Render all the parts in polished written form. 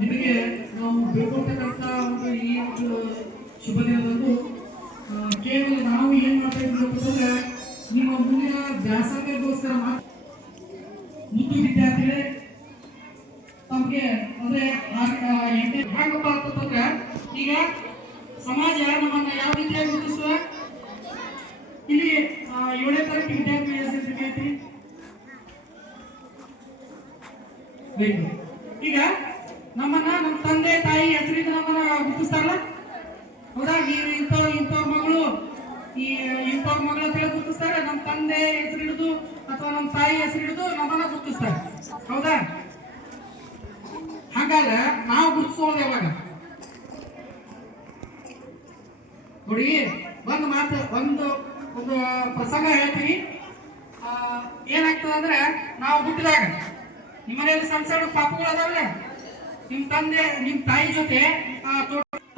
ನಿಮಗೆ ನಾವು ಬೇಕೊಡ್ತಕ್ಕಂಥ ಒಂದು ಈ ಒಂದು ಶುಭ ದಿನದಂದು ಕೇವಲ ನಾವು ಏನ್ ಮಾಡ್ತಾ ಇದ್ದೀವಿ ಅಂತಂದ್ರೆ ನಿಮ್ಮ ಮುಂದಿನ ವ್ಯಾಸಂಗಕ್ಕೋಸ್ಕರ ಮಾತ್ರ ಮುದ್ದು ವಿದ್ಯಾರ್ಥಿಗಳೇ ತಮಗೆ ಅಂದ್ರೆ ಹೇಗಪ್ಪ ಅಂತಂದ್ರೆ ಈಗ ಸಮಾಜ ನಮ್ಮನ್ನ ಯಾವ ರೀತಿಯಾಗಿ ಗುರುತಿಸುವ ಇಲ್ಲಿ 7ನೇ ತರಗತಿ ವಿದ್ಯಾರ್ಥಿ ಈಗ ನಮ್ಮನ್ನ ನಮ್ಮ ತಂದೆ ತಾಯಿ ಹೆಸರಿಂದ ನಮ್ಮನ್ನ ಗುರುತಿಸ್ತಾರಲ್ಲ ಹೌದಾ ಇಂಥವ್ರ ಮಗಳು ಇಂಥವ್ರ ಮಗಳ ಅಂತ ಹೇಳಿ ಗುರುತಿಸ್ತಾರೆ ನಮ್ಮ ತಂದೆ ಹೆಸರು ಹಿಡಿದು ಅಥವಾ ನಮ್ಮ ತಾಯಿ ಹೆಸರು ಹಿಡಿದು ನಮ್ಮನ್ನ ಗುರುತಿಸ್ತಾರೆ ಹೌದಾ ಹಾಗಾದ್ರೆ ನಾವು ಗುರುತಿಸೋದು ಯಾವಾಗ ನೋಡಿ ಒಂದು ಮಾತು ಒಂದು ಪ್ರಸಂಗ ಹೇಳ್ತೀನಿ ಏನಾಗ್ತದೆ ಅಂದ್ರೆ ನಾವು ಹುಟ್ಟಿದಾಗ ನಿಮ್ಮ ಮನೆಯಲ್ಲಿ ಸಣ್ಣ ಸಣ್ಣ ಪಾಪುಗಳು ಅದಾವಲ್ಲ ನಿಮ್ ತಂದೆ ನಿಮ್ ತಾಯಿ ಜೊತೆ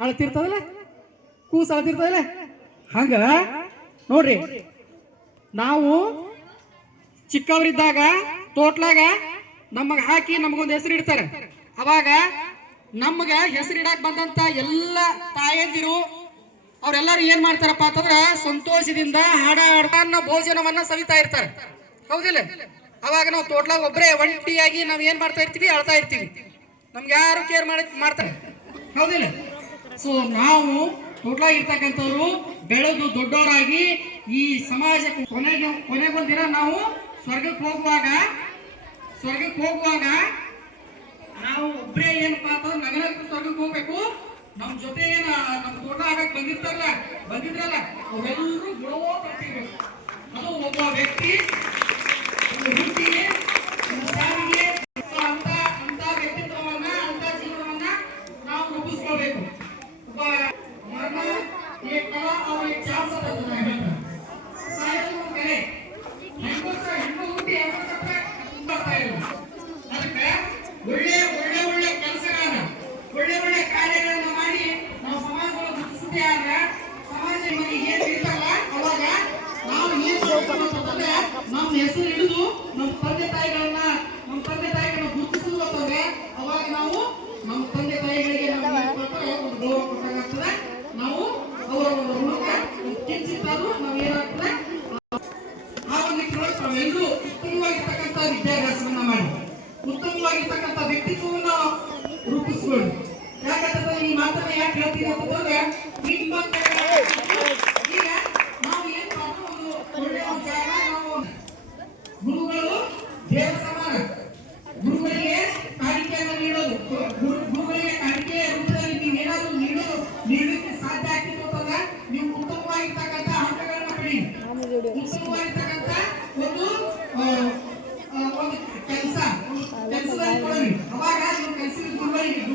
ಅಳತಿರ್ತದಲ್ಲ ಕೂಸು ಅಳತಿರ್ತದಲ್ಲ ಹಂಗ ನೋಡ್ರಿ ನಾವು ಚಿಕ್ಕವರಿದ್ದಾಗ ತೋಟ್ಲಾಗ ನಮಗ ಹಾಕಿ ನಮಗೊಂದು ಹೆಸರು ಇಡ್ತಾರೆ ಅವಾಗ ನಮಗ ಹೆಸರು ಇಡಕ್ ಬಂದಂತ ಎಲ್ಲ ತಾಯಂದಿರು ಅವರೆಲ್ಲರೂ ಏನ್ ಮಾಡ್ತಾರಪ್ಪ ಅಂತಂದ್ರ ಸಂತೋಷದಿಂದ ಹಾಡಾಡ್ತಾನ ಭೋಜನವನ್ನ ಸವಿತಾ ಇರ್ತಾರೆ ಹೌದಿಲ್ಲ ಅವಾಗ ನಾವು ತೋಟ್ಲಾಗ ಒಬ್ಬರೇ ಒಂಟಿಯಾಗಿ ನಾವ್ ಏನ್ ಮಾಡ್ತಾ ಇರ್ತೀವಿ ಅಳ್ತಾ ಇರ್ತೀವಿ ನಮ್ಗೆ ಯಾರು ಕೇರ್ ಮಾಡ್ತಾರೆ ಹೌದಿಲ್ಲ ಸೊ ನಾವು ತೋಟ್ಲಾಗ ಇರ್ತಕ್ಕಂಥವ್ರು ಬೆಳೆದು ದೊಡ್ಡವರಾಗಿ ಈ ಸಮಾಜಕ್ಕೆ ಕೊನೆಗೊಂದಿನ ನಾವು ಸ್ವರ್ಗಕ್ಕೆ ಹೋಗುವಾಗ ನಾವು ಒಬ್ಬರೇ ಏನಪ್ಪಾ ಅಂತಂದ್ರೆ ನಗರಕ್ಕೆ ಸ್ವರ್ಗಕ್ಕೆ ಹೋಗ್ಬೇಕು ನಮ್ ಜೊತೆ ಏನ ನಮ್ ತೋಟ ಆಗಕ್ ಬಂದಿದ್ರಲ್ಲ ಅವೆಲ್ಲರೂ ಗುಣವೋ ಕಟ್ಟಿರ್ಬೇಕು ಅದು ಒಬ್ಬ ವ್ಯಕ್ತಿ ಹುಟ್ಟಿಗೆ ಸಾವಿಗೆ ಅಂತ ವ್ಯಕ್ತಿತ್ವವನ್ನ ಅಂತ ಜೀವನವನ್ನ ನಾವು ರೂಪಿಸ್ಕೊಳ್ಬೇಕು ಒಬ್ಬ ಮರಣ ಕಲ ಅವ್ರಿಗೆ ಚಾನ್ಸ್ ಅದ ಸಾಯೋದು ಕಲೆ ಹೆಣ್ಣು ಹುಟ್ಟಿ ಬರ್ತಾ ಇಲ್ಲ ಅದಕ್ಕೆ ಒಳ್ಳೆ ಕೆಲಸಗಳನ್ನ ಒಳ್ಳೆ ಕಾರ್ಯಗಳನ್ನ ಮಾಡಿ ನಾವು ಸಮಾಜವನ್ನು ಗುರುತಿಸದೇ ಆದ್ರೆ ಸಮಾಜ ನಮಗೆ ಏನ್ ಇರ್ತಲ್ಲ ಅವಾಗ ನಾವು ನಮ್ಮ ಹೆಸರು ಹಿಡಿದು ನಮ್ಮ ತಂದೆ ತಾಯಿಗಳನ್ನ ಗುರುತಿಸುವುದು ಅಂತಂದ್ರೆ ಅವಾಗ ನಾವು ನಮ್ಮ ತಂದೆ ತಾಯಿಗಳಿಗೆ ಒಂದು ಗೌರವ ಕೊಟ್ಟಾಗ್ತದೆ ನಾವು ಅವರ ಒಂದು ಋಣಕ ಕಿಂಚಿತ್ತಾದ್ರೂ ನಾವು ಏನಾಗ್ತದೆ ಆ ಒಂದು ನಿಟ್ಟಿನೊಳಗೆ ನಾವೆಲ್ಲರೂ ಉತ್ತಮವಾಗಿರ್ತಕ್ಕಂಥ ವಿದ್ಯಾಭ್ಯಾಸವನ್ನ ಮಾಡಿ ಉತ್ತಮವಾಗಿರ್ತಕ್ಕಂಥ ವ್ಯಕ್ತಿತ್ವವನ್ನು ರೂಪಿಸ್ಕೊಳ್ಳಿ ಯಾಕಂತಂದ್ರೆ ಈ ಮಾತನ್ನ ಯಾಕೆ ಹೇಳ್ತೀನಿ ಅಂತಂದ್ರೆ ಈಗ ನಾವು ಏನ್ ಒಂದು ಒಳ್ಳೆಯ ಜಾಗ ನಾವು ಗುರುಗಳು ದೇವರ ಸಮಾನ ಗುರುಗಳಿಗೆ ಕಾಣಿಕೆಯನ್ನು ನೀಡೋದು ಗುರುಗಳಿಗೆ ಕಾಣಿಕೆಯ ರೂಪದಲ್ಲಿ ನೀವು ಏನಾದರೂ ನೀಡಲಿಕ್ಕೆ ಸಾಧ್ಯ ಆಗ್ತಿತ್ತು ಅಂತಂದ್ರೆ ನೀವು ಉತ್ತಮವಾಗಿರ್ತಕ್ಕಂಥ ಹಂತಗಳನ್ನ ಪಡಿ ಉತ್ತಮವಾಗಿರ್ತಕ್ಕಂಥ ಒಂದು ಕೆಲಸದಲ್ಲಿ ಕೊಡಲಿ ಅವಾಗ ನೀವು ಕೆಲಸದ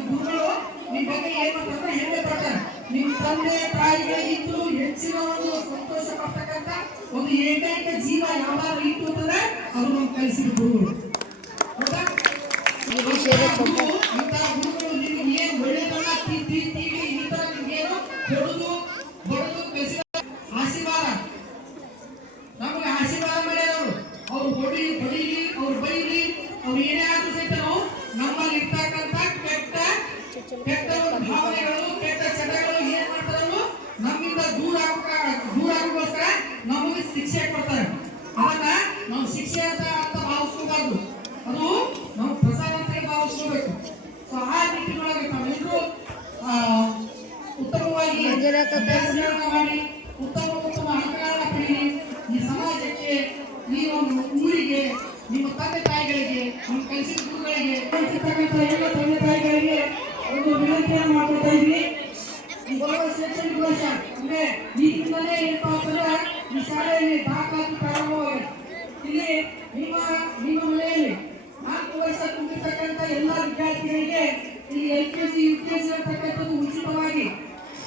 ಗುರುಗಳು ನಿಮ್ಮ ಬಗ್ಗೆ ಏನ್ ಮಾಡ್ತಾರೆ ಹೆಮ್ಮೆ ಪಡ್ತಾರೆ ನಿಮ್ಮ ತಂದೆ ತಾಯಿಗಳಿಗಿಂತಲೂ ಹೆಚ್ಚಿನ ಒಂದು ಸಂತೋಷ ಪಡ್ತಕ್ಕಂಥ ಒಂದು ಏಕೈಕ ಜೀವ ಯಾವಾಗಲೂ ಇತ್ತು ಅಂತಂದ್ರೆ ಅವರು ನಮ್ಮ ಕಲಿಸಿದ ಗುರುಗಳು ಹೌದಾ ಇಂತಹ ಗುರುಗಳು ನಿಮ್ಗೆ ಏನ್ ಒಳ್ಳೆದನ್ನ ತೀಡಿ ಈ ತರ ನಿಮ್ಗೇನು ಹೊಡೆದು ಕಲಿಸಿದ ಆಶೀರ್ವಾದ ನಮಗೆ ಆಶೀರ್ವಾದ ಮಾಡ್ಯಾರವರು ಅವ್ರು ಹೊಡೀಲಿ ಅವ್ರು ಬೈಲಿ ಅವ್ರು ಏನೇ ಆದ್ರೂ ಸಹಿತ ನಾವು ನಮ್ಮಲ್ಲಿ ಇರ್ತಕ್ಕಂಥ ಕೆಟ್ಟ ಭಾವನೆಗಳು ಕೆಟ್ಟ ಚಟಗಳು ಏನ್ ಮಾಡ್ತಾರಲ್ಲ ನಮ್ಮಿಂದ ದೂರ ಆಗೋಸ್ಕರ ನಮಗೆ ಶಿಕ್ಷೆ ಕೊಡ್ತಾರೆ ಅದನ್ನ ನಾವು ಶಿಕ್ಷೆ ಅಂತ ಭಾವಿಸ್ಕೋಬಾರ್ದು ಅದು ನಾವು ಪ್ರಸಾದ ಅಂತ ಭಾವಿಸ್ಕೋಬೇಕು ಸೊ ಆ ನಿಟ್ಟಿನೊಳಗೆ ನಾವೆಲ್ಲರೂ ಉತ್ತಮವಾಗಿ ಮಾಡಿ ಉತ್ತಮ ಅಂಕಗಳನ್ನ ಪಡೀಲಿ ಈ ಸಮಾಜಕ್ಕೆ ಈ ಒಂದು ಊರಿಗೆ ನಿಮ್ಮ ತಂದೆ ತಾಯಿಗಳಿಗೆ ನಿಮ್ಮ ಕಲಿಸಿದ ಗುರುಗಳಿಗೆ ಎಲ್ಲ ತಂದೆ ತಾಯಿಗಳಿಗೆ ಒಂದು ವಿನಂತಿಯನ್ನು ಮಾಡ್ಕೊತಾ ಇದ್ವಿ ಶೈಕ್ಷಣಿಕ ವರ್ಷ ಅಂದ್ರೆ ಈಗಿಂದಲೇ ಏನಪ್ಪಾ ಅಂತಂದ್ರೆ ಈ ಶಾಲೆಯಲ್ಲಿ ದಾಖಲಾತಿ ಪ್ರಾರಂಭವಾಗಿದೆ ಇಲ್ಲಿ ನಿಮ್ಮ ಮನೆಯಲ್ಲಿ 4 ವರ್ಷ ತುಂಬಿರ್ತಕ್ಕಂಥ ಎಲ್ಲ ಮಕ್ಕಳಿಗೆ ಇಲ್ಲಿ LKG UKG ಅಂತಕ್ಕಂಥದ್ದು ಉಚಿತವಾಗಿ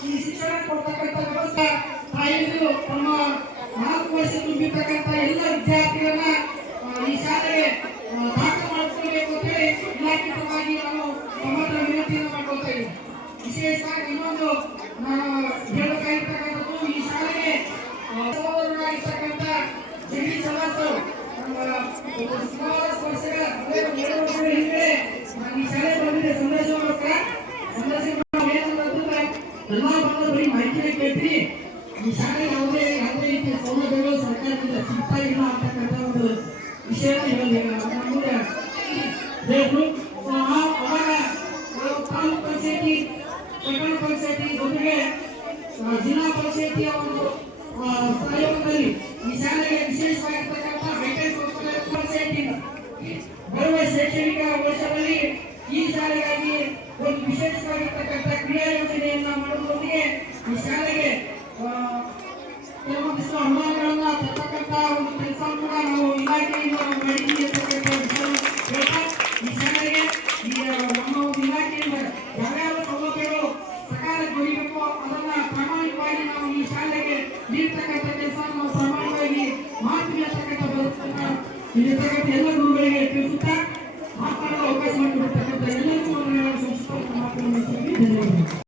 ಈ ಶಿಕ್ಷಣ ಕೊಡ್ತಕ್ಕಂಥ ವ್ಯವಸ್ಥೆ ತಾಯಿಗಳು ತಮ್ಮ 4 ವರ್ಷ ತುಂಬಿರ್ತಕ್ಕಂಥ ಎಲ್ಲ ವಿದ್ಯಾರ್ಥಿಗಳನ್ನ ಈ ಶಾಲೆಗೆ ದಾಖಲು ಮಾಡಿಸ್ಕೊಳ್ಬೇಕು ಅಂತ ಹೇಳಿ ಇಲಾಖೆ ಪರವಾಗಿ ನಾವು ತಮ್ಮ ಹತ್ರ ವಿನಂತಿಯನ್ನು ಮಾಡ್ಕೊಳ್ತಾ ಇದ್ದೀವಿ. ವಿಶೇಷವಾಗಿ ಇನ್ನೊಂದು ಹೇಳಬೇಕಾಗಿರ್ತಕ್ಕಂಥದ್ದು ಈ ಶಾಲೆಗೆ ಸಹೋದರರಾಗಿರ್ತಕ್ಕಂಥ ಜಗದೀಶ್ ಚವಾಸ್ ಸುಮಾರು ವರ್ಷಗಳ 7 ವರ್ಷಗಳ ಹಿಂದೆ ಈ ಶಾಲೆ ಬಂದಿದೆ ಸಂದರ್ಶನಗೋಸ್ಕರ. ಎಲ್ಲ ಬಂದ ಬರೀ ಮಾಹಿತಿನೇ ಕೇಳ್ತೀರಿ, ಈ ಶಾಲೆಗೆ ಯಾವುದೇ ರೀತಿಯ ಸೌಲಭ್ಯಗಳು ಸರ್ಕಾರದಿಂದ ಸಿಗ್ತಾ ಇಲ್ಲ ಅಂತಕ್ಕಂಥ ಒಂದು ವಿಷಯ ಮುಂದೆ ಹೇಳಿದ್ರು. ಅವಾಗ ತಾಲೂಕು ಪಂಚಾಯತಿ, ಪಟ್ಟಣ ಪಂಚಾಯತಿ ಜೊತೆಗೆ ಜಿಲ್ಲಾ ಪಂಚಾಯತಿಯ ಒಂದು ಸಹಯೋಗದಲ್ಲಿ ಈ ಶಾಲೆಗೆ ವಿಶೇಷವಾಗಿರ್ತಕ್ಕಂಥ ಹೈಟೆಕ್ ಪಂಚಾಯತಿ ಬರುವ ಶೈಕ್ಷಣಿಕ ವರ್ಷದಲ್ಲಿ ಈ ಶಾಲೆಗಾಗಿ ಒಂದು ವಿಶೇಷವಾಗಿರ್ತಕ್ಕಂಥ ಕ್ರಿಯಾ ಯೋಜನೆಯನ್ನ ಮಾಡುವುದರೊಂದಿಗೆ ಈ ಶಾಲೆಗೆ ಕೆಲವೊಂದಿಷ್ಟು ಅನುದಾನಗಳನ್ನ ತರ್ತಕ್ಕಂಥ ಒಂದು ಕೆಲಸ ಕೂಡ ನಾವು ಇಲಾಖೆಯಿಂದ ಮಾಡಿದ್ದೀವಿ ಅಂತಕ್ಕಂಥ ವಿಷಯ ಹೇಳ್ತಾ ಈ ಶಾಲೆಗೆ ನಮ್ಮ ಒಂದು ಇಲಾಖೆಯಿಂದ ಯಾವ್ಯಾವ ಸೌಲಭ್ಯಗಳು ಸಕಾಲಕ್ಕೆ ದೊರೆಯಬೇಕು ಅದನ್ನ ಪ್ರಾಮಾಣಿಕವಾಗಿ ನಾವು ಈ ಶಾಲೆಗೆ ನೀಡ್ತಕ್ಕಂಥ ಕೆಲಸ ನಾವು ಪ್ರಾಮಾಣಿಕವಾಗಿ ಮಾಡ್ತೀವಿ ಅಂತಕ್ಕಂಥ ಇಲ್ಲಿರ್ತಕ್ಕಂಥ ಎಲ್ಲ